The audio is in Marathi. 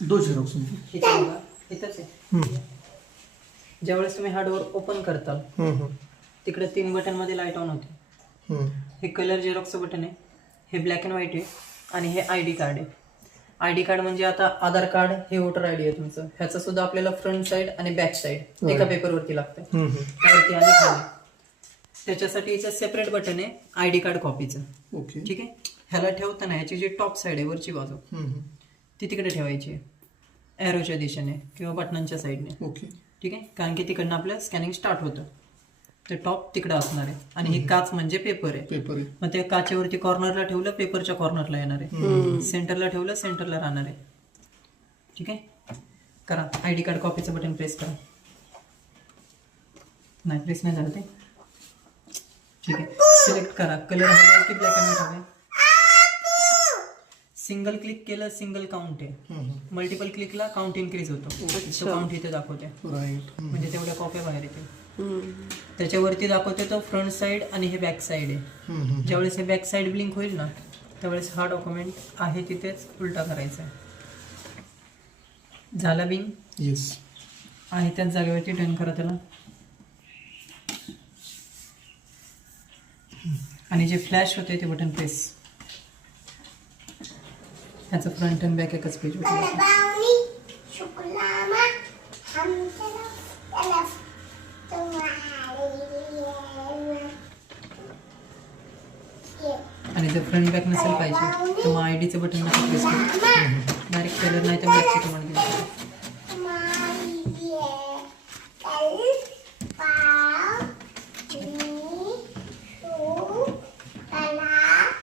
दो झेरॉक्स इथंच आहे. ज्यावेळेस तुम्ही हा डोअर ओपन करताल तिकडे 3 बटन मध्ये लाईट ऑन होते. हे कलर झेरॉक्सचं बटन आहे, हे ब्लॅक अँड व्हाईट आहे आणि हे आयडी कार्ड आहे. आयडी कार्ड म्हणजे आता आधार कार्ड हे वोटर आयडी आहे तुमचं, ह्याचं सुद्धा आपल्याला फ्रंट साईड आणि बॅक साईड एका पेपरवरती लागतं, वरती आणि खाली. त्याच्यासाठी याचं सेपरेट बटन आहे आयडी कार्ड कॉपीचं. ओके. ठीक आहे. ह्याला ठेवताना ह्याची जी टॉप साईड आहे वरची बाजू ती तिकडे ठेवायची आहे, एरोच्या दिशेने किंवा बटनांच्या साईडने. ओके. ठीक आहे. कारण की तिकडनं आपलं स्कॅनिंग स्टार्ट होतं. ते टॉप तिकडे असणार आहे आणि हे काच म्हणजे पेपर आहे. पेपर आहे. मग ते काचेवरती कॉर्नरला ठेवलं पेपरच्या कॉर्नरला येणार आहे, सेंटरला ठेवलं सेंटरला राहणार आहे. ठीक आहे. करा आयडी कार्ड कॉपीचं बटन प्रेस करा. नाही प्रेस नाही झालं ते. ठीक आहे. सिलेक्ट करा कलर हवे की ब्लॅक अँड व्हाईट हवे. सिंगल क्लिक केलं सिंगल काउंट आहे, मल्टिपल क्लिकला काउंट इन्क्रीज होतो. तो काउंट इथे दाखवते राईट. म्हणजे तेवढ्या कॉप्या बाहेर येतील. त्याच्यावरती दाखवते तो फ्रंट साईड आणि हे बॅक साईड आहे. ज्यावेळेस हे बॅक साईड ब्लिंक होईल ना त्यावेळेस हा डॉक्युमेंट आहे तिथेच उलटा करायचा आहे. झाला बिंग. येस. आहे त्याच जागेवरती टर्न करा त्याला आणि जे फ्लॅश होते ते बटन प्रेस. ह्याचं फ्रंट अँड बॅक एकच पेज होतं. आणि जर फ्रंट बॅक नसेल पाहिजे तर मग आयडीचं बटन नका प्रेस करू. डायरेक्ट कलर नाही तर बॅकची कमांड घेऊ.